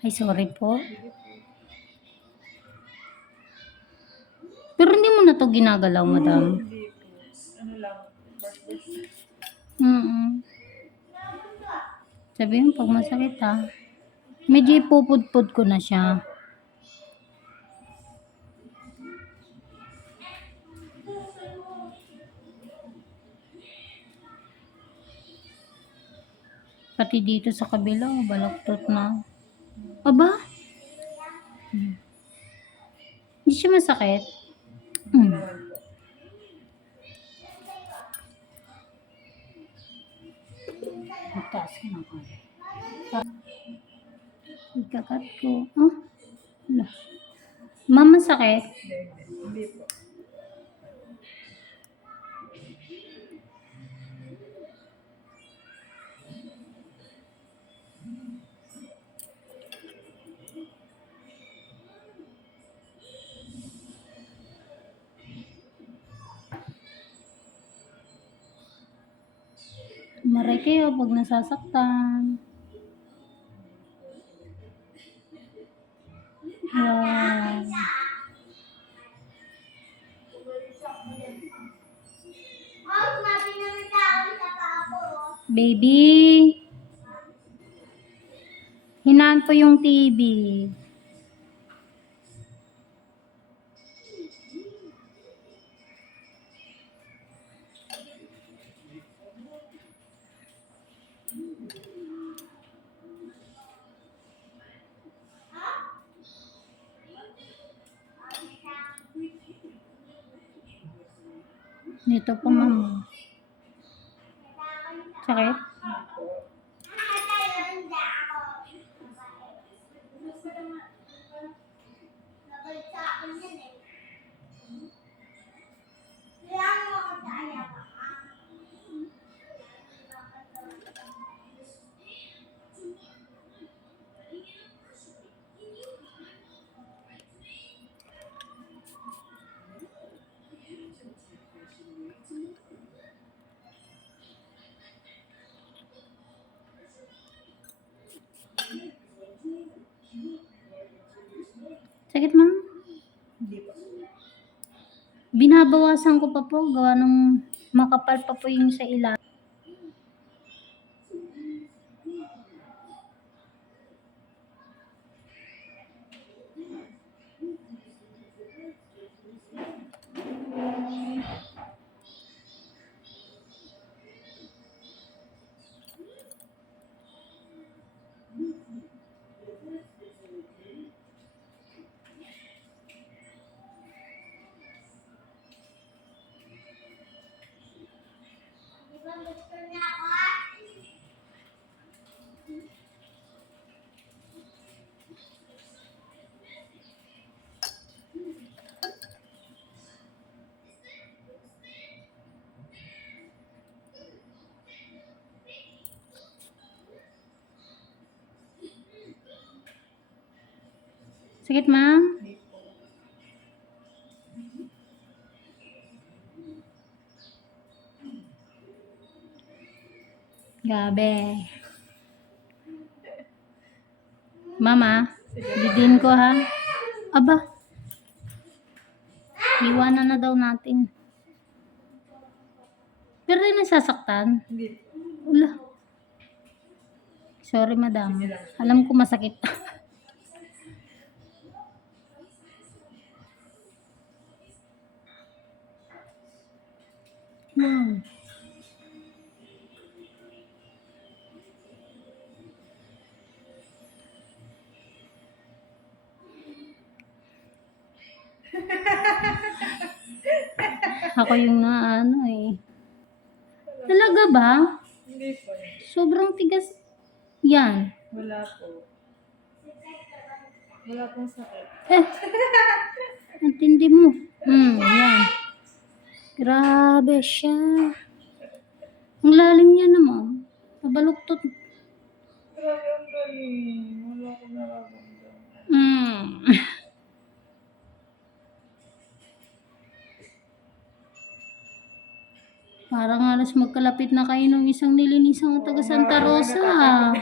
Ay, sorry po. Pero hindi mo na to ginagalaw, madam. Hindi. Ano lang, birthday. Mm Sabihin, pag masakit ha. Medyo ipupudpud ko na siya. Pati dito sa kabila, oh, balaktot na. Aba? Hindi siya masakit? Hmm. Magtaas ka ng konti. Ikakat ko. Oh? Wala. Mama, sakit? Hindi po. Maray kayo pag nasasaktan. Wow. Baby. Hinaan po yung TV. Dito po, mama. Sakit? Sakit, ma'am? Hindi po. Binabawasan ko pa po, gawa ng makapal pa po yung sa ilalim. Sakit, ma'am? Gabi. Mama, didin ko ha. Aba. Iwanan na daw natin. Pero rin nasasaktan. Hindi. Ula. Sorry, madam. Alam ko masakit. wow. Ako yung na ano eh. Talaga ba? Hindi po. Sobrang tigas yan. Wala po. Wala pong sakit. Eh, ang tindi mo. Hmm, yan. Grabe siya. Ang lalim niya naman. Nabaluktot. Grabe ang galing. Wala akong nararamdaman. Hmm. Parang halos magkalapit na kayo ng isang nilinisang taga Santa Rosa.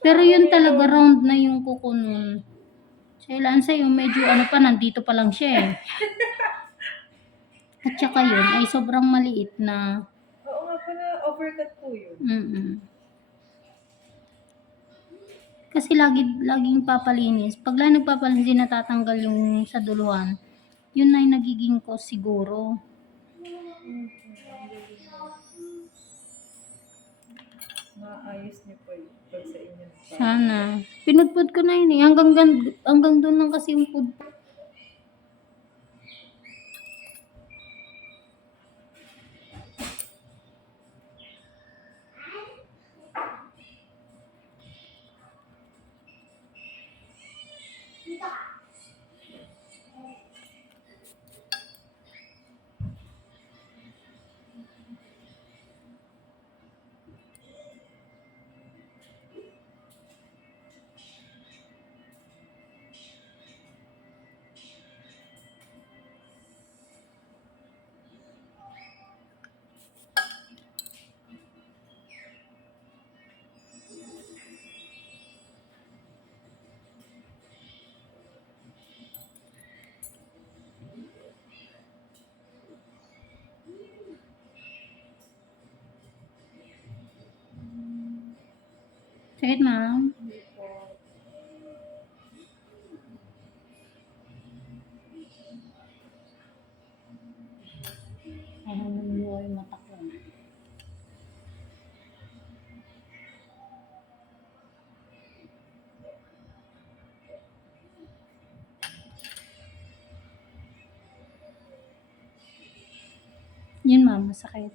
Pero yun talaga round na yung kuko nun. Sa ilan sa'yo, medyo ano pa, nandito pa lang siya eh. At saka yun ay sobrang maliit na. Oo nga pala, overcut po yun. Mm-mm. Kasi lagi, laging papalinis. Pag lang nagpapalinis, natatanggal yung sa duluhan. Yun na yung nagiging cause siguro. Maayos niyo po yun. Pag sa inyo na. Sana. Pinudpud ko na yun eh. Hanggang, gan- hanggang doon lang kasi yung food. Sakit ma'am. Hindi po. Ay, naman mo yung mata ko. Yun ma'am, masakit.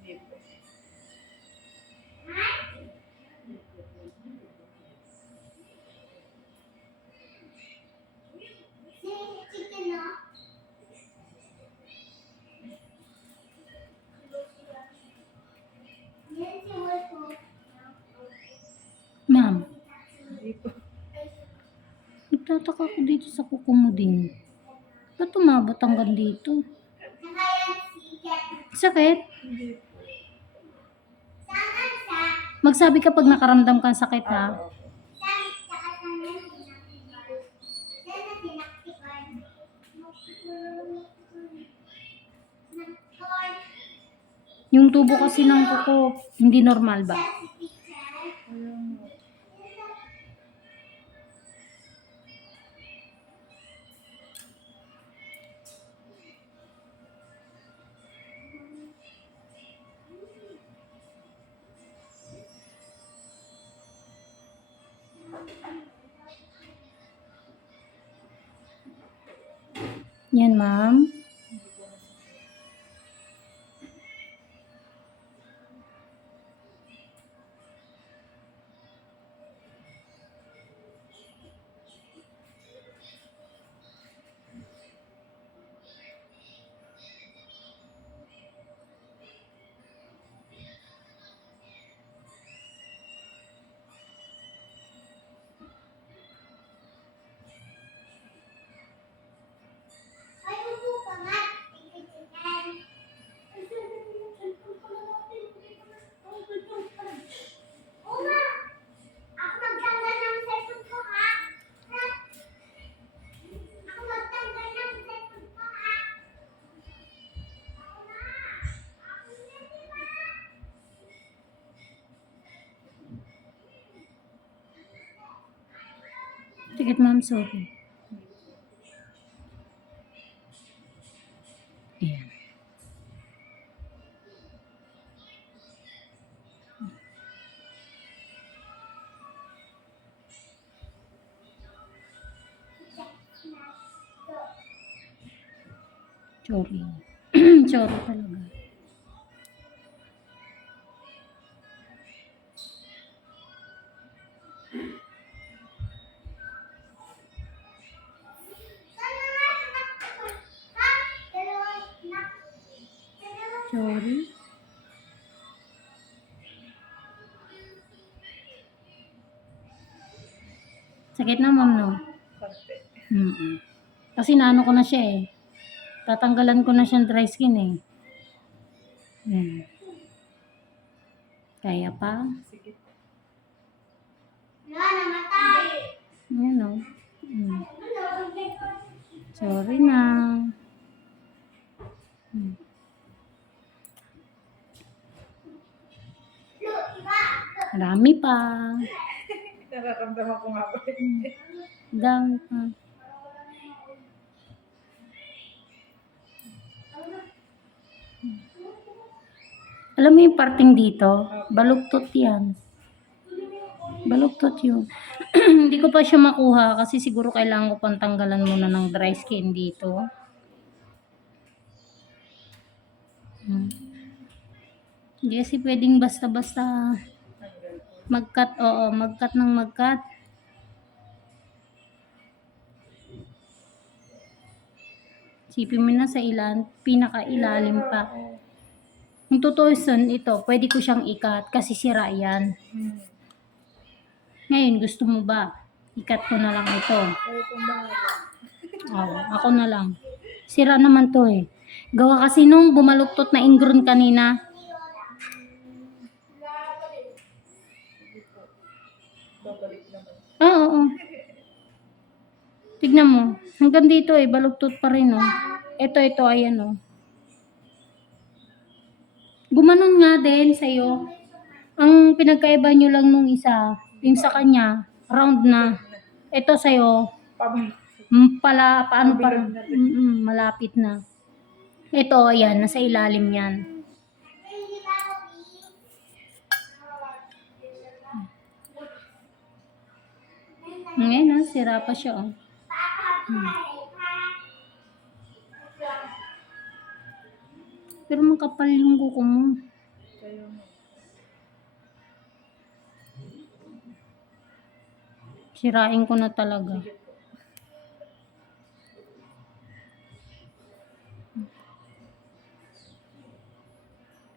Nagtataka ko dito sa kuko mo din. Ba't umabot hanggang dito? Sakit? Magsabi ka pag nakaramdam kang sakit ha. Yung tubo kasi ng kuko, hindi normal ba? Yan ma'am. Tikit ma'am, sorry. Ayan. Sorry. sorry talaga. Sakit na ma'am, no? Konti. mm Kasi naano ko na siya eh. Tatanggalan ko na siyang dry skin eh. Hmm. Kaya pa? Sige po. Ayan o. Mm. Sorry na. Mm. Marami pa. Nararamdaman ko nga po. Dami pa. Alam mo yung parting dito? Baluktot yan. Baluktot yun. Hindi ko pa siya makuha kasi siguro kailangan ko pang tanggalan muna ng dry skin dito. Hmm. Kasi pwedeng basta-basta mag-cut. Oo, mag-cut ng mag-cut. Sipin mo na sa ilan, pinaka-ilalim pa. Kung tutusin ito, pwede ko siyang ikat kasi sira yan. Ngayon, gusto mo ba? Ikat ko na lang ito. Oo, ako na lang. Sira naman to eh. Gawa kasi nung bumaluktot na ingron kanina. Oo. Tignan mo. Hanggang dito eh, baluktot pa rin oh. Ito, ito, ayan oh. Gumanon nga din sa'yo. Ang pinagkaiba nyo lang nung isa, yung sa kanya, round na. Ito sa'yo, Pabalik. mm, pala, paano na mm, malapit na. Ito, ayan, nasa ilalim yan. Ngayon, ah, sira pa siya, oh. Hmm. Pero makapal yung kuko mo. Sirain ko na talaga.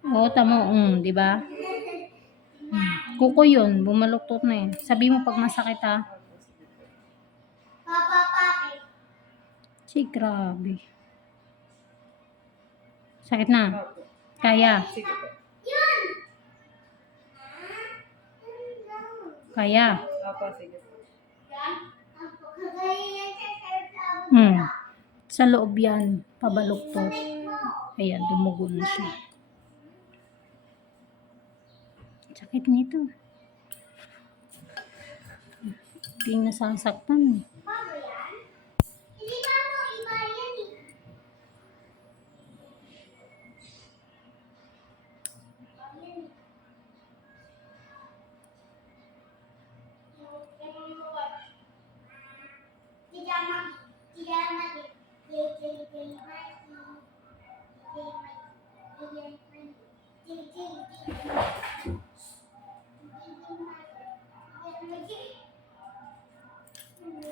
Oo, tamo, um, di ba? Hmm. Kuko yun, bumaluktot na yun. Sabi mo pag masakit ha. Si grabe. Sakit na. Kaya. Kaya. Hmm. Sa loob yan, pabaluktot. Ayan, dumugo na siya. Sakit nito. Hindi nasasaktan. Map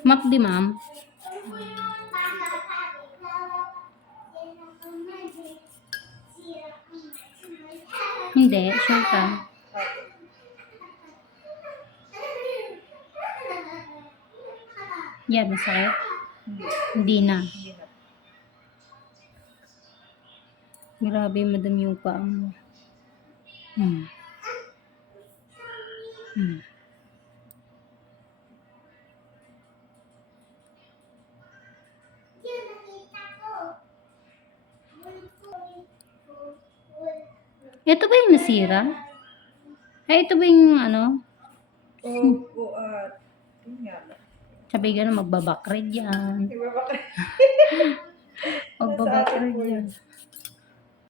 di ma'am. Hindi, sure ka. Yan, masakit. Hindi. Na. Grabe, madami yung paa mo. Hmm. Hmm. Nasira? Ay, ito ba yung ano? Opo, at yun nga lang. Sabi ka na magbabakrid yan. Magbabakrid yan.